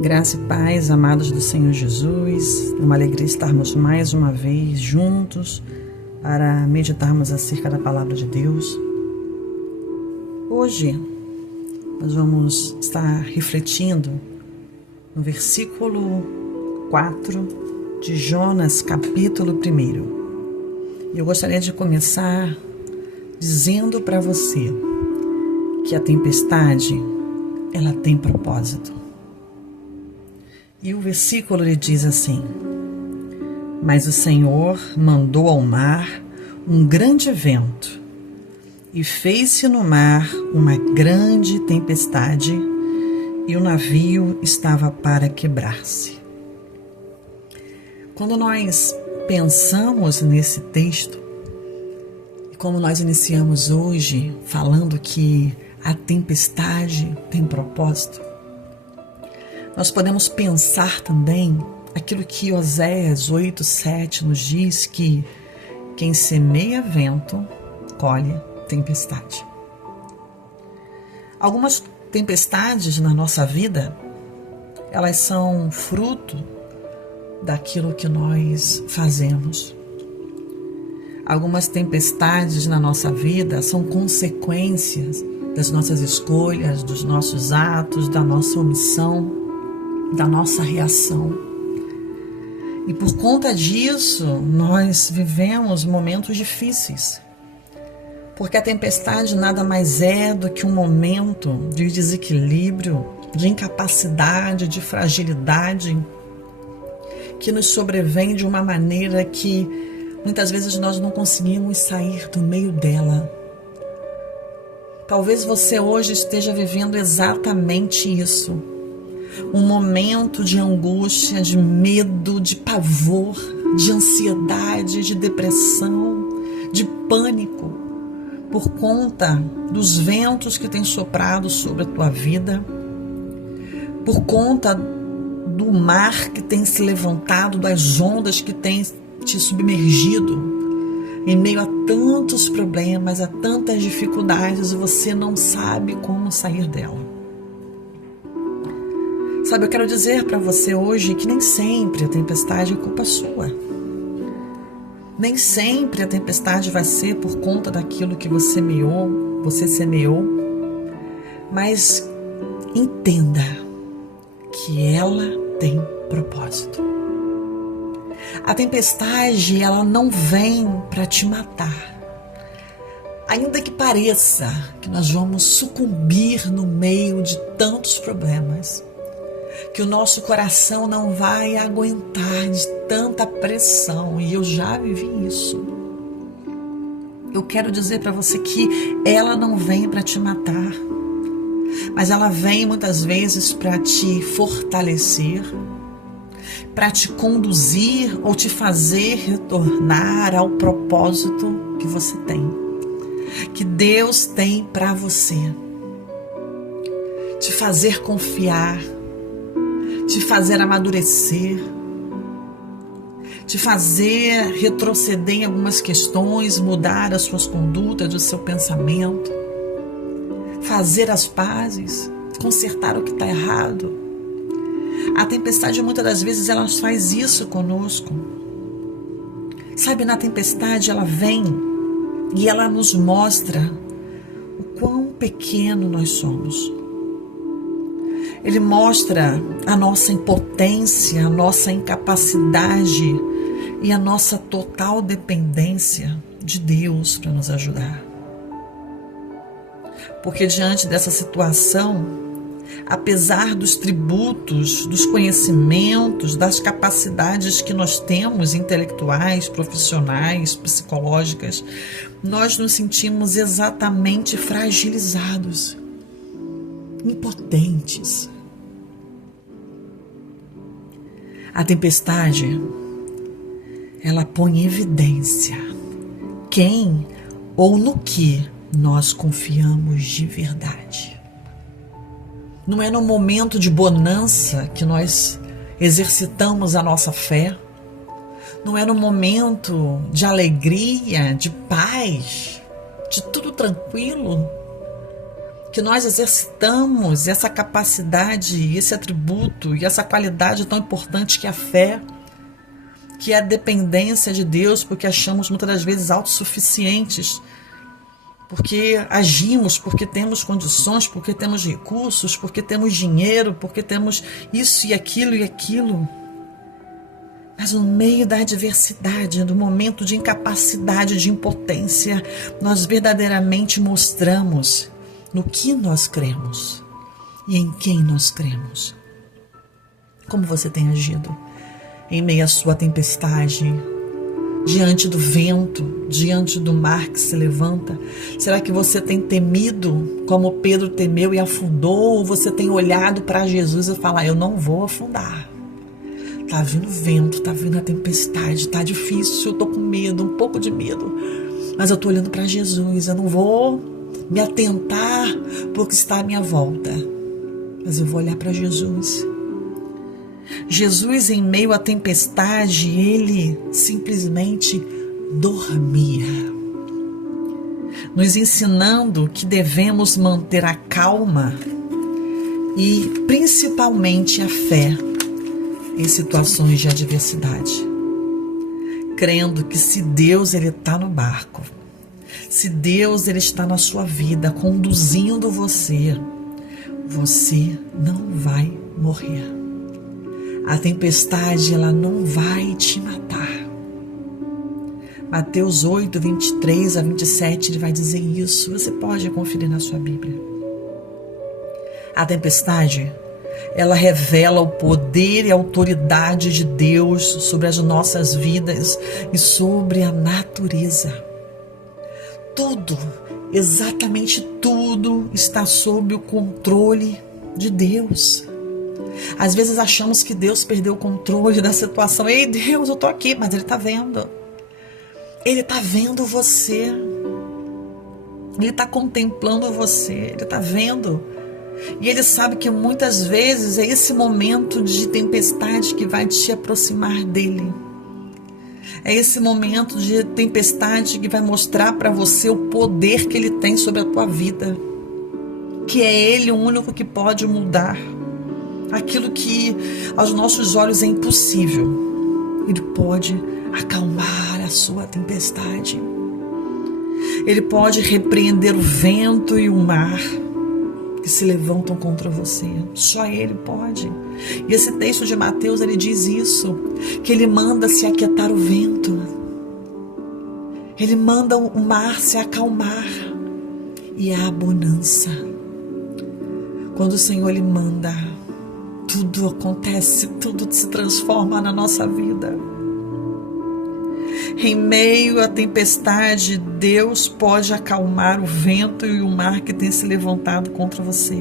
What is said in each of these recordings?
Graça e paz, amados do Senhor Jesus, uma alegria estarmos mais uma vez juntos para meditarmos acerca da Palavra de Deus. Hoje nós vamos estar refletindo no versículo 4 de Jonas, capítulo 1. E eu gostaria de começar dizendo para você que a tempestade, ela tem propósito. E o versículo lhe diz assim: mas o Senhor mandou ao mar um grande vento, e fez-se no mar uma grande tempestade, e o navio estava para quebrar-se. Quando nós pensamos nesse texto, e como nós iniciamos hoje falando que a tempestade tem propósito, nós podemos pensar também aquilo que Oséias 8:7 nos diz, que quem semeia vento, colhe tempestade. Algumas tempestades na nossa vida, elas são fruto daquilo que nós fazemos. Algumas tempestades na nossa vida são consequências das nossas escolhas, dos nossos atos, da nossa omissão, da nossa reação. E por conta disso, nós vivemos momentos difíceis. Porque a tempestade nada mais é do que um momento de desequilíbrio, de incapacidade, de fragilidade, que nos sobrevém de uma maneira que muitas vezes nós não conseguimos sair do meio dela. Talvez você hoje esteja vivendo exatamente isso. Um momento de angústia, de medo, de pavor, de ansiedade, de depressão, de pânico, por conta dos ventos que têm soprado sobre a tua vida, por conta do mar que tem se levantado, das ondas que têm te submergido, em meio a tantos problemas, a tantas dificuldades, e você não sabe como sair dela. Sabe, eu quero dizer para você hoje que nem sempre a tempestade é culpa sua. Nem sempre a tempestade vai ser por conta daquilo que você semeou. Mas entenda que ela tem propósito. A tempestade, ela não vem para te matar. Ainda que pareça que nós vamos sucumbir no meio de tantos problemas, que o nosso coração não vai aguentar de tanta pressão, e eu já vivi isso. Eu quero dizer para você que ela não vem para te matar, mas ela vem muitas vezes para te fortalecer, para te conduzir ou te fazer retornar ao propósito que você tem, que Deus tem para você. Te fazer confiar, te fazer amadurecer, te fazer retroceder em algumas questões, mudar as suas condutas, o seu pensamento, fazer as pazes, consertar o que está errado. A tempestade, muitas das vezes, ela faz isso conosco. Sabe, na tempestade ela vem e ela nos mostra o quão pequeno nós somos. Ele mostra a nossa impotência, a nossa incapacidade e a nossa total dependência de Deus para nos ajudar. Porque diante dessa situação, apesar dos tributos, dos conhecimentos, das capacidades que nós temos, intelectuais, profissionais, psicológicas, nós nos sentimos exatamente fragilizados, impotentes. A tempestade, ela põe em evidência quem ou no que nós confiamos de verdade. Não é no momento de bonança que nós exercitamos a nossa fé. Não é no momento de alegria, de paz, de tudo tranquilo, que nós exercitamos essa capacidade, esse atributo e essa qualidade tão importante que é a fé, que é a dependência de Deus, porque achamos muitas das vezes autossuficientes, porque agimos, porque temos condições, porque temos recursos, porque temos dinheiro, porque temos isso e aquilo e aquilo. Mas no meio da adversidade, no momento de incapacidade, de impotência, nós verdadeiramente mostramos no que nós cremos e em quem nós cremos. Como você tem agido em meio à sua tempestade, diante do vento, diante do mar que se levanta? Será que você tem temido como Pedro temeu e afundou? Ou você tem olhado para Jesus e falar: eu não vou afundar? Tá vindo vento, tá vindo a tempestade, tá difícil, eu tô com medo, um pouco de medo. Mas eu tô olhando para Jesus, eu não vou me atentar porque está à minha volta. Mas eu vou olhar para Jesus. Jesus, em meio à tempestade, ele simplesmente dormia, nos ensinando que devemos manter a calma e principalmente a fé em situações de adversidade, crendo que se Deus ele está no barco, se Deus ele está na sua vida conduzindo você, você não vai morrer. A tempestade ela não vai te matar. Mateus 8, 23 a 27, ele vai dizer isso. Você pode conferir na sua Bíblia. A tempestade, ela revela o poder e a autoridade de Deus sobre as nossas vidas e sobre a natureza. Tudo, exatamente tudo, está sob o controle de Deus. Às vezes achamos que Deus perdeu o controle da situação. Ei, Deus, eu tô aqui, mas Ele está vendo. Ele está vendo você. Ele está contemplando você. Ele está vendo. E Ele sabe que muitas vezes é esse momento de tempestade que vai te aproximar dEle. É esse momento de tempestade que vai mostrar para você o poder que Ele tem sobre a tua vida. Que é Ele o único que pode mudar aquilo que aos nossos olhos é impossível. Ele pode acalmar a sua tempestade. Ele pode repreender o vento e o mar que se levantam contra você. Só Ele pode. E esse texto de Mateus, ele diz isso, que Ele manda se aquietar o vento. Ele manda o mar se acalmar. E há bonança. Quando o Senhor Ele manda, tudo acontece, tudo se transforma na nossa vida. Em meio à tempestade, Deus pode acalmar o vento e o mar que tem se levantado contra você,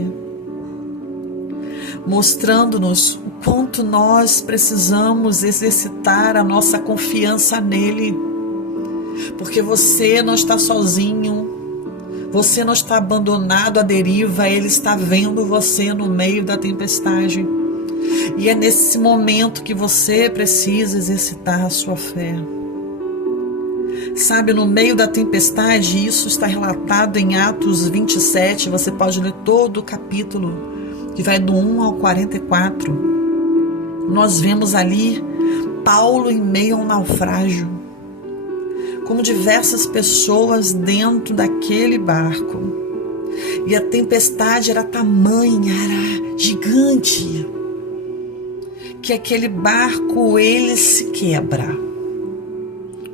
mostrando-nos o quanto nós precisamos exercitar a nossa confiança nele, porque você não está sozinho, você não está abandonado à deriva, Ele está vendo você no meio da tempestade. E é nesse momento que você precisa exercitar a sua fé. Sabe, no meio da tempestade, isso está relatado em Atos 27, você pode ler todo o capítulo, que vai do 1 ao 44. Nós vemos ali Paulo em meio a um naufrágio, como diversas pessoas dentro daquele barco. E a tempestade era tamanha, era gigante, que aquele barco, ele se quebra.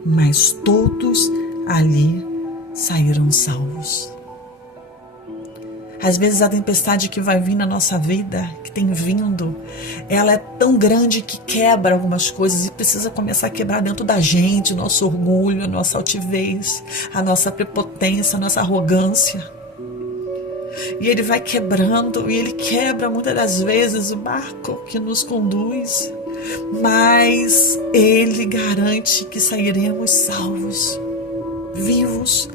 Mas todos ali saíram salvos. Às vezes a tempestade que vai vir na nossa vida, que tem vindo, ela é tão grande que quebra algumas coisas e precisa começar a quebrar dentro da gente, nosso orgulho, a nossa altivez, a nossa prepotência, a nossa arrogância. E ele vai quebrando, e ele quebra muitas das vezes o barco que nos conduz, mas ele garante que sairemos salvos, vivos.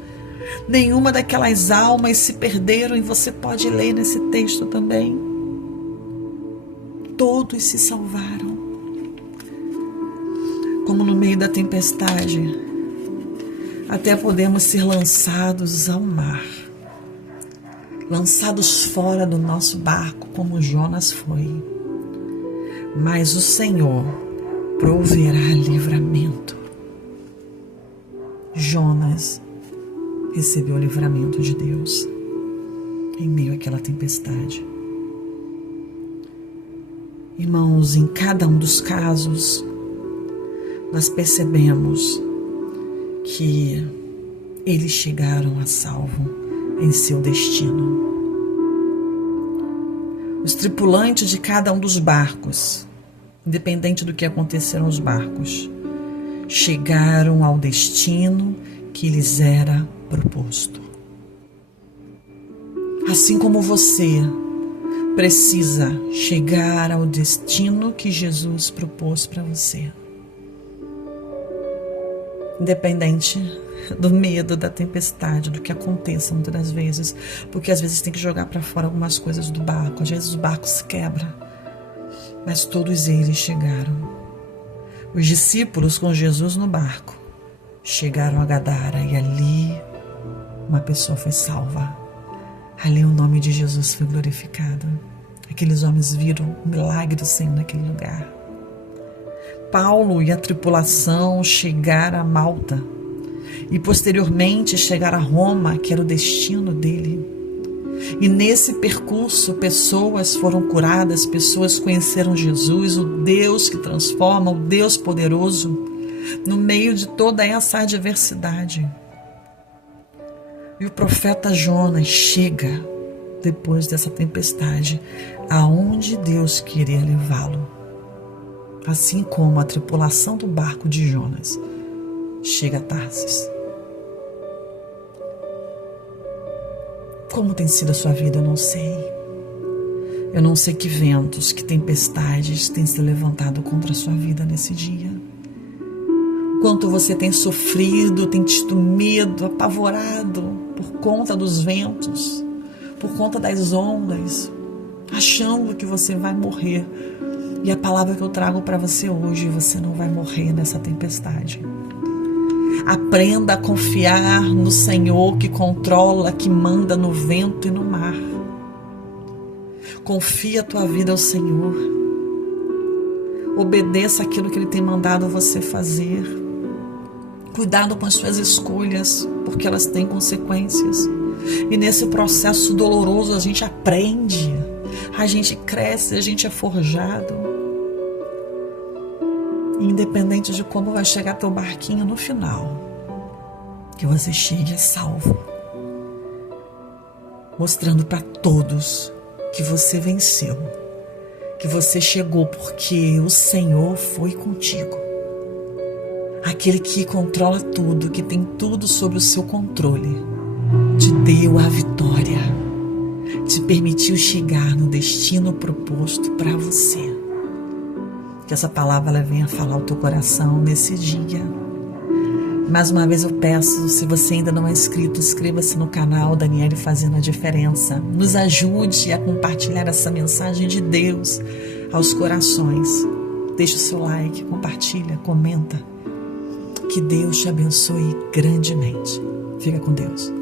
Nenhuma daquelas almas se perderam, e você pode ler nesse texto também. Todos se salvaram. Como no meio da tempestade, até podemos ser lançados ao mar. lançados fora do nosso barco, como Jonas foi. Mas o Senhor proverá livramento. Jonas recebeu o livramento de Deus em meio àquela tempestade. Irmãos, em cada um dos casos, nós percebemos que eles chegaram a salvo em seu destino. Os tripulantes de cada um dos barcos, independente do que aconteceu nos barcos, chegaram ao destino que lhes era proposto. Assim como você precisa chegar ao destino que Jesus propôs para você. Independente do medo, da tempestade, do que aconteça muitas das vezes, porque às vezes tem que jogar para fora algumas coisas do barco, às vezes o barco se quebra, mas todos eles chegaram. Os discípulos com Jesus no barco chegaram a Gadara e ali uma pessoa foi salva. Ali o nome de Jesus foi glorificado. Aqueles homens viram o milagre do Senhor naquele lugar. Paulo e a tripulação chegaram a Malta e posteriormente chegaram a Roma, que era o destino dele. E nesse percurso pessoas foram curadas, pessoas conheceram Jesus, o Deus que transforma, o Deus poderoso, no meio de toda essa adversidade. E o profeta Jonas chega, depois dessa tempestade, aonde Deus queria levá-lo. Assim como a tripulação do barco de Jonas chega a Tarsis. Como tem sido a sua vida, eu não sei. Eu não sei que ventos, que tempestades têm se levantado contra a sua vida nesse dia. Quanto você tem sofrido, tem tido medo, apavorado por conta dos ventos, por conta das ondas, achando que você vai morrer. E a palavra que eu trago para você hoje, você não vai morrer nessa tempestade. Aprenda a confiar no Senhor que controla, que manda no vento e no mar. Confia a tua vida ao Senhor. Obedeça aquilo que Ele tem mandado você fazer. Cuidado com as suas escolhas, porque elas têm consequências. E nesse processo doloroso a gente aprende, a gente cresce, a gente é forjado. Independente de como vai chegar teu barquinho no final, que você chegue salvo, mostrando para todos que você venceu, que você chegou porque o Senhor foi contigo. Aquele que controla tudo, que tem tudo sob o seu controle, te deu a vitória, te permitiu chegar no destino proposto para você. Que essa palavra ela venha falar ao teu coração nesse dia. Mais uma vez eu peço, se você ainda não é inscrito, inscreva-se no canal Daniele Fazendo a Diferença. Nos ajude a compartilhar essa mensagem de Deus aos corações. Deixa o seu like, compartilha, comenta. Que Deus te abençoe grandemente. Fica com Deus.